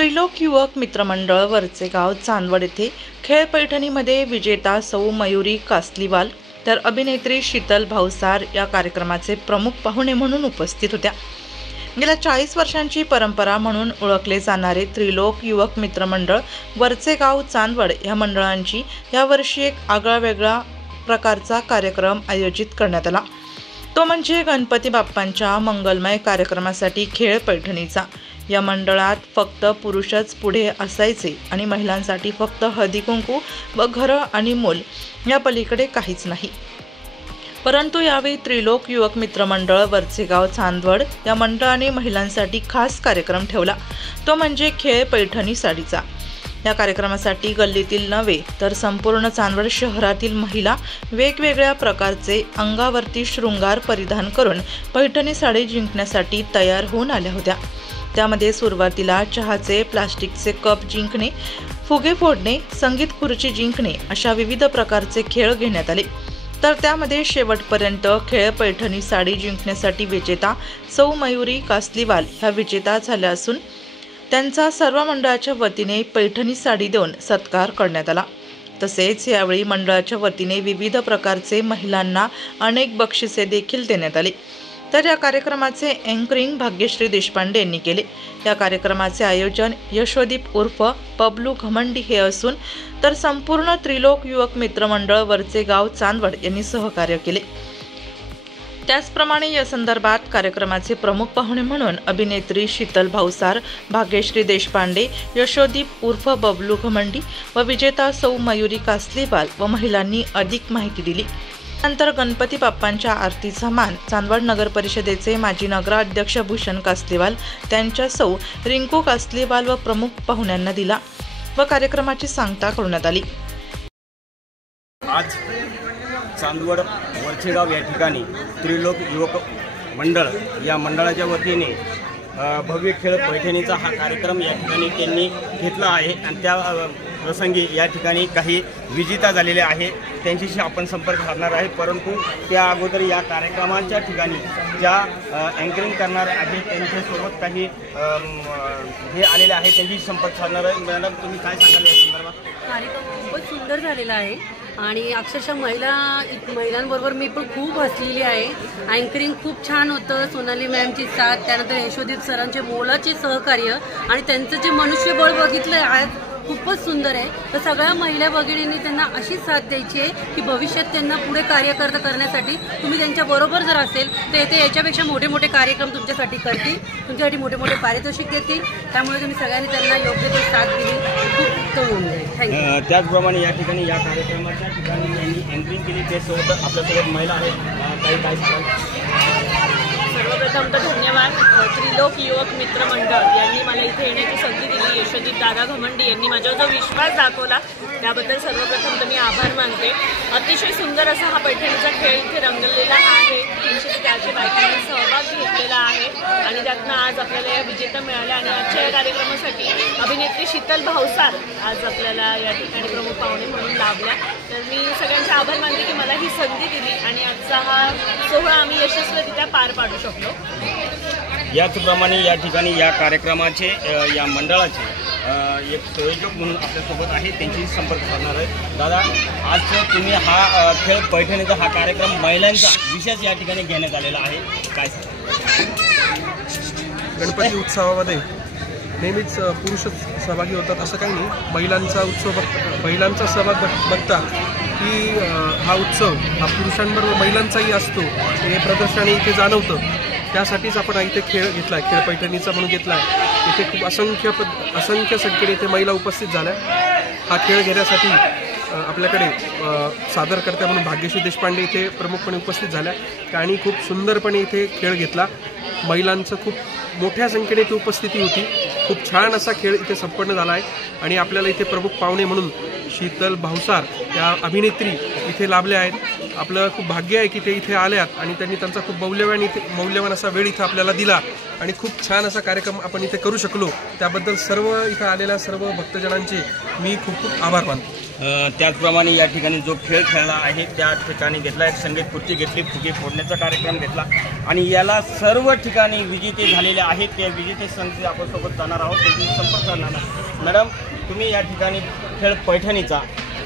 त्रिलोक युवक मित्रमंडळ वरचेगाव चांदवड येथे खेळ पैठणीमध्ये विजेता सौ मयुरी कासलीवाल तर अभिनेत्री शीतल भावसार या कार्यक्रमाचे प्रमुख पाहुणे म्हणून उपस्थित होत्या। गेल्या 40 वर्षांची परंपरा म्हणून ओळखले जाणारे त्रिलोक युवक मित्रमंडळ वरचेगाव चांदवड या मंडळांची यावर्षी एक आगळावेगळा प्रकारचा कार्यक्रम आयोजित करण्यात आला। तो म्हणजे गणपती बाप्पांच्या मंगलमय कार्यक्रमासाठी खेळ पैठणीचा। या मंडळात फक्त पुरुषच पुढे असायचे आणि महिलांसाठी फक्त हळदी कुंकू व घर आणि मूल या पलीकडे काहीच नाही। परंतु यावेळी त्रिलोक युवक मित्रमंडळ वरचेगाव चांदवड या मंडळाने महिलांसाठी खास कार्यक्रम ठेवला, तो म्हणजे खेळ पैठणी साडीचा। या कार्यक्रमासाठी गल्लीतील नव्हे तर संपूर्ण चांदवड शहरातील महिला वेगवेगळ्या प्रकारचे अंगावरती शृंगार परिधान करून पैठणी साडी जिंकण्यासाठी तयार होऊन आल्या होत्या। त्यामध्ये सुरुवातीला चहाचे प्लास्टिकचे कप जिंकणे, फुगे फोडणे, संगीत खुर्ची जिंकणे अशा विविध प्रकारचे खेळ घेण्यात आले। तर त्यामध्ये शेवटपर्यंत खेळ पैठणी साडी जिंकण्यासाठी विजेता सौ मयुरी कासलीवाल ह्या विजेता झाल्या असून त्यांचा सर्व मंडळाच्या वतीने पैठणी साडी देऊन सत्कार करण्यात आला। तसेच यावेळी मंडळाच्या वतीने विविध प्रकारचे महिलांना अनेक बक्षिसे देखील देण्यात आली। तर या कार्यक्रमाचे अँकरिंग भाग्यश्री देशपांडे यांनी केले। या कार्यक्रमाचे आयोजन यशोदीप उर्फ बबलू घमंडी हे असून तर संपूर्ण त्रिलोक युवक मित्रमंडळ वरचेगाव चांदवड यांनी सहकार्य केले। त्याचप्रमाणे या संदर्भात कार्यक्रमाचे प्रमुख पाहुणे म्हणून अभिनेत्री शीतल भावसार, भाग्यश्री देशपांडे, यशोदीप उर्फ बबलू घमंडी व विजेता सौ मयुरी कासलीवाल व महिलांनी अधिक माहिती दिली। नंतर गणपती बाप्पांच्या आरतीचा मान चांदवड नगर परिषदेचे माजी नगराध्यक्ष भूषण कासलीवाल त्यांच्या सौ रिंकू कासलीवाल व प्रमुख पाहुण्यांना दिला व कार्यक्रमाची सांगता करण्यात आली। आज चांदवड वरचेगाव या ठिकाणी त्रिलोक युवक मंडळ या मंडळाच्या वतीने भव्य खेळ पैठणीचा हा कार्यक्रम या ठिकाणी त्यांनी घेतला आहे आणि त्या प्रसंगी या ठिकाणी काही विजेता झालेले आहे त्यांच्याशी आपण संपर्क साधणार आहे। परंतु त्या अगोदर या कार्यक्रमाच्या ठिकाणी ज्या अँकरिंग करणार आहेत त्यांच्यासोबत काही हे आलेले आहे त्यांच्याशी संपर्क साधणार आहे। मॅडम, तुम्ही काय सांगाल या संदर्भात? कार्यक्रम खूपच सुंदर झालेला आहे आणि अक्षरशः महिलांबरोबर मी पण खूप हसलेली आहे। अँकरिंग खूप छान होतं, सोनाली मॅमची साथ, त्यानंतर यशोदीप सरांचे मोलाचे सहकार्य आणि त्यांचं जे मनुष्यबळ बघितलं आहे खूपच सुंदर आहे। तर सगळ्या महिला भगिनींनी त्यांना अशी साथ द्यायची आहे की भविष्यात त्यांना पुढे कार्य करण्यासाठी तुम्ही त्यांच्याबरोबर जर असेल तर येथे याच्यापेक्षा मोठे मोठे कार्यक्रम तुमच्यासाठी करतील, तुमच्यासाठी मोठे मोठे पारितोषिक देतील। त्यामुळे तुम्ही सगळ्यांनी त्यांना योग्य ते साथ दिली, खूप उत्तम होऊन जाईल। थँक्यू। त्याचप्रमाणे या ठिकाणी या कार्यक्रमाच्या ठिकाणी यांनी अँकरिंग केली, ते सोबत आपल्यासोबत महिला आहेत, काही काय सांगाल? सर्वप्रथम तर धन्यवाद त्रिलोक युवक मित्रमंडळ यांनी मला इथे येण्याची संधी दिली। यशोदीप दादा घमंडी यांनी माझ्यावर जो विश्वास दाखवला त्याबद्दल सर्वप्रथम तर मी आभार मानते। अतिशय सुंदर असा हा पैठणीचा खेळ इथे रंगलेला आहे। 300 ते 400 बायकांनी सहभाग घेतलेला आहे आणि त्यातनं आज आपल्याला या विजेता मिळाल्या आणि आजच्या या कार्यक्रमासाठी अभिनेत्री शीतल भावसार आज आपल्याला या ठिकाणी प्रमुख पाहुणे म्हणून लाभल्या। तर मी सगळ्यांचे आभार मानते की मला ही संधी दिली आणि आजचा हा सोहळा आम्ही यशस्वीरित्या पार पाडू शकलो। याचप्रमाणे या ठिकाणी या कार्यक्रमाचे या मंडळाचे एक संयोजक म्हणून आपल्यासोबत आहे, त्यांची संपर्क साधणार आहे। दादा, आज तुम्ही हा खेळ पैठणीचा हा कार्यक्रम महिलांचा विशेष या ठिकाणी घेण्यात आलेला आहे, काय गणपती उत्सवामध्ये नेहमीच पुरुषच सहभागी होतात असं काही नाही। महिलांचा सहभाग बघता की हा उत्सव हा पुरुषांबरोबर महिलांचाही असतो हे प्रदर्शनाने इथे जाणवतं। त्यासाठीच आपण इथे खेळ घेतला आहे, खेळ पैठणीचा म्हणून घेतला आहे। इथे खूप असंख्य संख्येने इथे महिला उपस्थित झाल्या। हा खेळ घेण्यासाठी आपल्याकडे सादरकर्त्या म्हणून भाग्यश्री देशपांडे इथे प्रमुखपणे उपस्थित झाल्या आणि खूप सुंदरपणे इथे खेळ घेतला। महिलांचं खूप मोठ्या संख्येने इथे उपस्थिती होती। खूप छान असा खेळ इथे संपन्न झाला आहे आणि आपल्याला इथे प्रमुख पाहुणे म्हणून शीतल भावसार या अभिनेत्री इथे लाभल्या आहेत। आपलं खूप भाग्य आहे की ते इथे आल्यात आणि त्यांनी त्यांचा खूप मौल्यवान असा वेळ इथे आपल्याला दिला आणि खूप छान असा कार्यक्रम आपण इथे करू शकलो। त्याबद्दल सर्व इथे आलेल्या सर्व भक्तजनांचे मी खूप खूप आभार मानतो। त्याचप्रमाणे या ठिकाणी जो खेळ खेळला आहे त्या ठिकाणी घेतला, एक संगीत खुर्ची घेतली, फुगे फोडण्याचा कार्यक्रम घेतला आणि याला सर्व ठिकाणी विजेते झालेले आहेत. त्या विजेते संघ आपण सोबत जाणार आहोत, त्याची संपर्क करणार आहोत. मॅडम, तुम्ही या ठिकाणी खेळ पैठणीचा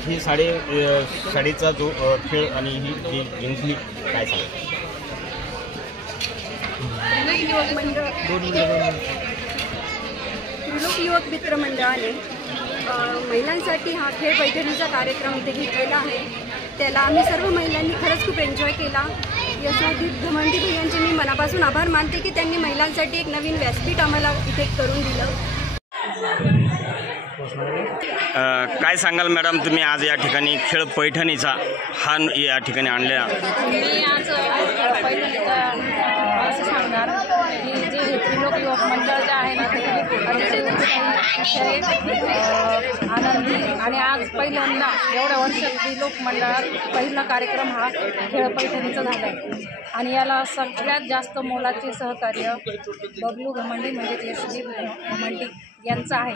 ही साडीचा जो खेळ आणि ही जी जिंकली, काय सांगा? त्रिलोक युवक मित्र मंडळाने महिलांसाठी हा खेळ पैठणीचा कार्यक्रम इथे घेतलेला आहे. त्याला आम्ही सर्व महिलांनी खरंच खूप एन्जॉय केला. यशोदीप घमंडी भैयांचे मी मनापासून आभार मानते की त्यांनी महिलांसाठी एक नवीन व्यासपीठ आम्हाला इथे करून दिलं. काय सांगाल मॅडम, तुम्ही आज या ठिकाणी खेळ पैठणीचा हा या ठिकाणी आणला? मी आज पैठणीचा असं सांगणार की जे हे त्रिलोक युवक मंडळ जे आहे ना ते अतिशय आनंदी आणि आज पहिल्यांदा एवढ्या वर्षात त्रिलोक मंडळात पहिला कार्यक्रम हा खेळ पैठणीचा झाला आहे आणि याला सगळ्यात जास्त मोलाचे सहकार्य बबलू घमंडी म्हणजे यशदीप घमंडी यांचं आहे.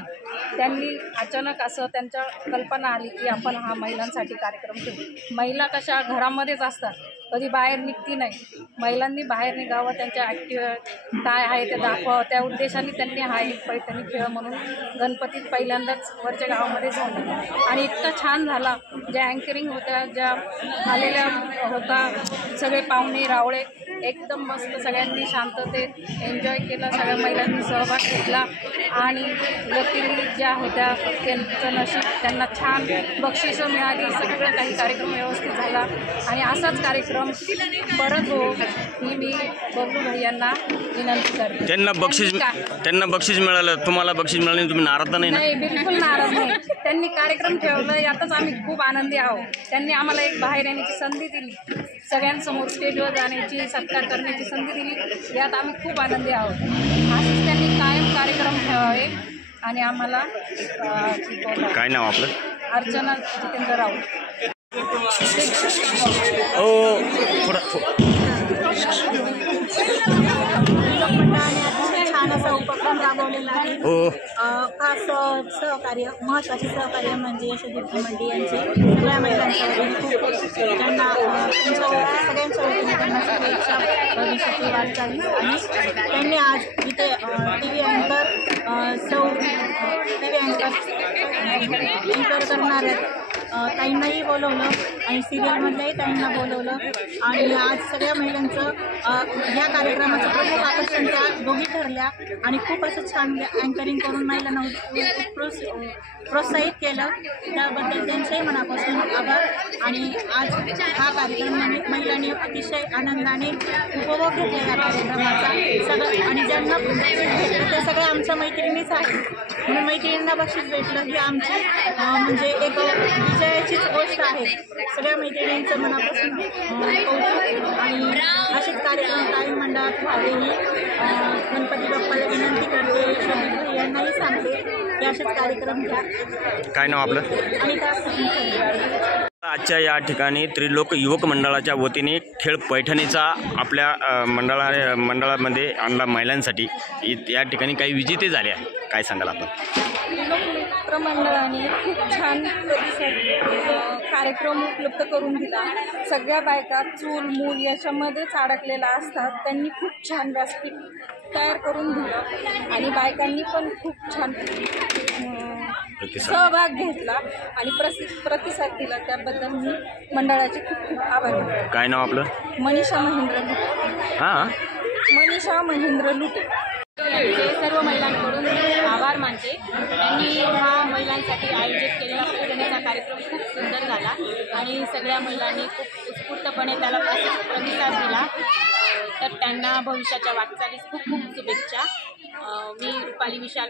त्यांनी अचानक असं त्यांच्या कल्पना आली की आपण हा महिलांसाठी कार्यक्रम ठेवू. महिला कशा घरामध्येच असतात, कधी बाहेर निघती नाही. महिलांनी बाहेर निघावं, त्यांच्या ॲक्टिव्ह काय आहे ते दाखवावं, त्या उद्देशाने त्यांनी हा एक पैठणी खेळ म्हणून गणपतीत पहिल्यांदाच वरच्या गावामध्ये झाला आणि इतका छान झाला. ज्या अँकरिंग होत्या, ज्या आलेल्या होता, सगळे पाहुणे रावळे एकदम मस्त, सगळ्यांनी शांततेत एन्जॉय केला. सगळ्या महिलांनी सहभाग घेतला आणि व्यक्ती ज्या होत्या त्यांचं नशीब, त्यांना छान बक्षिसं मिळाली. सगळं काही कार्यक्रम व्यवस्थित झाला आणि असाच कार्यक्रम परत हो ही मी बबलू भैयांना विनंती करते. त्यांना बक्षीस मिळालं, तुम्हाला बक्षीस मिळालं नाही, तुम्ही नाराज नाही? नाही, बिलकुल नाराज नाही. त्यांनी कार्यक्रम ठेवलं यातच आम्ही खूप आनंदी आहोत. त्यांनी आम्हाला एक बाहेर येण्याची संधी दिली, सगळ्यांसमोर स्टेजवर जाण्याची, सत्कार करण्याची संधी दिली, यात आम्ही खूप आनंदी आहोत. असंच त्यांनी कायम कार्यक्रम ठेवावे आणि आम्हाला काय नाव आपलं? अर्चना जितेंद्र राऊत. छान असा उपक्रम राबवलेला आहे. खास सहकार्य, महत्त्वाचे सहकार्य म्हणजे यशोदीप घमंडी यांचे. सगळ्या महिलांच्यावरील खूप त्यांना सगळ्यांच्या वतीने त्यांना शुभेच्छा, भविष्याची वाटचाल. आणि त्यांनी आज इथे टी व्ही अँकर करणाऱ्या ताईंनाही बोलवलं आणि सिरियलमधल्याही ताईंना बोलवलं आणि आज सगळ्या महिलांचं ह्या कार्यक्रमाचं प्रमुख आकर्षण त्या दोघी ठरल्या आणि खूप असं छान अँकरिंग करून महिलांना प्रोत्साहित केलं. त्याबद्दल त्यांच्याही मनापासून आभार. आणि आज हा कार्यक्रम महिलांनी अतिशय आनंदाने उपभोग घेतला या कार्यक्रमाचा. सगळं आणि ज्यांना बक्षीस भेटलं ते सगळ्या आमच्या मैत्रिणीच आहेत. म्हणून मैत्रिणींना बक्षीस भेटलं ही आमची म्हणजे एक विजयाचीच गोष्ट आहे. सगळ्या मैत्रिणींचं मनापासून कौतुक आणि असेच कार्यक्रम कायम मंडळात व्हावे ही गणपती बाप्पाला विनंती करते. यांनाही सांगते की असेच कार्यक्रम घ्या. काय नाव आपलं? अनिता. आजच्या या ठिकाणी त्रिलोक युवक मंडळाच्या वतीने खेळ पैठणीचा आपल्या मंडळामध्ये आणला महिलांसाठी. या ठिकाणी काही विजेते झाले आहे, काय सांगाल आपण? त्रिलोक मित्र मंडळाने खूप छान प्रतिसाद कार्यक्रम उपलब्ध करून दिला. सगळ्या बायका चूल मूल याच्यामध्येच अडकलेल्या असतात. त्यांनी खूप छान व्यासपीठ तयार करून दिलं आणि बायकांनी पण खूप छान सहभाग घेतला आणि प्रतिसाद दिला. त्याबद्दल मी मंडळाचे खूप खूप आभार मानते. काय नाव आपलं? मनीषा महेंद्र लुटे. मनीषा महेंद्र लुटे. सर्व महिलांकडून आभार मानते. त्यांनी हा महिलांसाठी आयोजित केलेला पैठणीचा कार्यक्रम खूप सुंदर झाला आणि सगळ्या महिलांनी खूप उत्स्फूर्तपणे त्याला प्रतिसाद दिला. तर त्यांना भविष्याच्या वाटचालीस खूप खूप शुभेच्छा. मी रुपाली विशाल.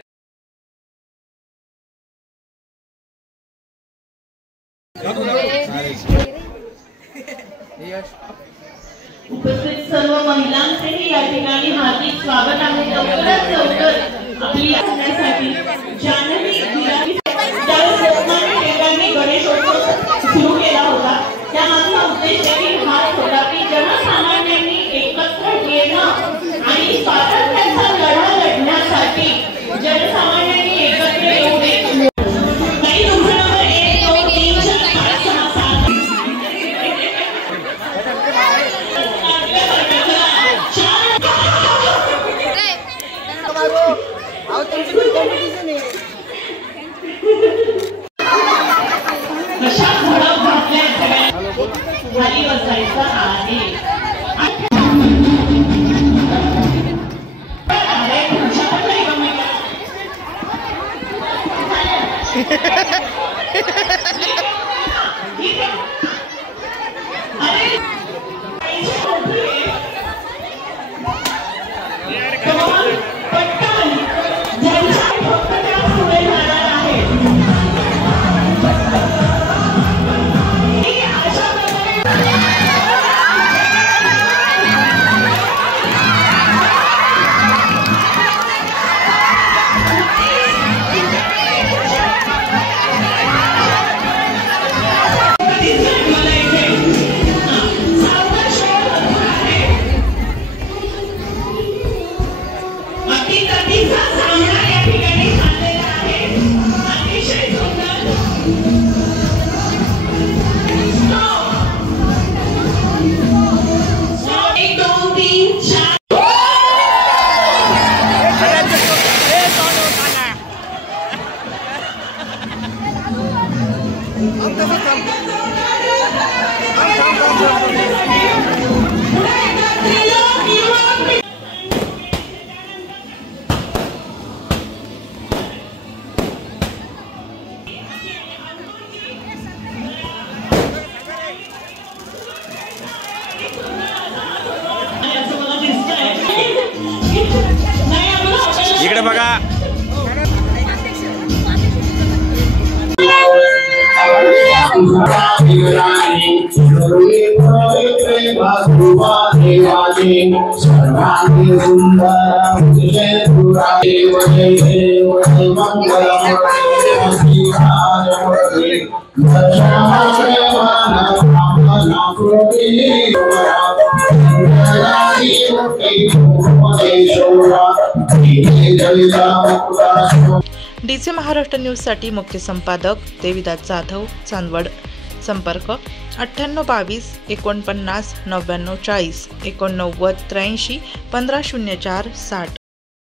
उपस्थित सर्व महिलांचेही या ठिकाणी हार्दिक स्वागत आहे. लवकरात लवकर आपली असण्यासाठी गणेशोत्सव सुरू केला होता. त्यामागचा उद्देश देखील हाच होता की जनसामान्यांनी एकत्र येणं आणि स्वातंत्र्याचा लढा लढण्यासाठी जनसामान्यांनी एकत्र येऊ. काही तुमच्या 1 2 3 खाली बसायचं आहे. अरे तुमच्याकडे नाही का मी? पटकन ज्यांच्या फक्त त्या पुढे जाणार आहे. अशा इकडे बघा. डीसी महाराष्ट्र न्यूजसाठी मुख्य संपादक देविदास जाधव, चांदवड. संपर्क 9822 49 99 40 89 83 1504 60.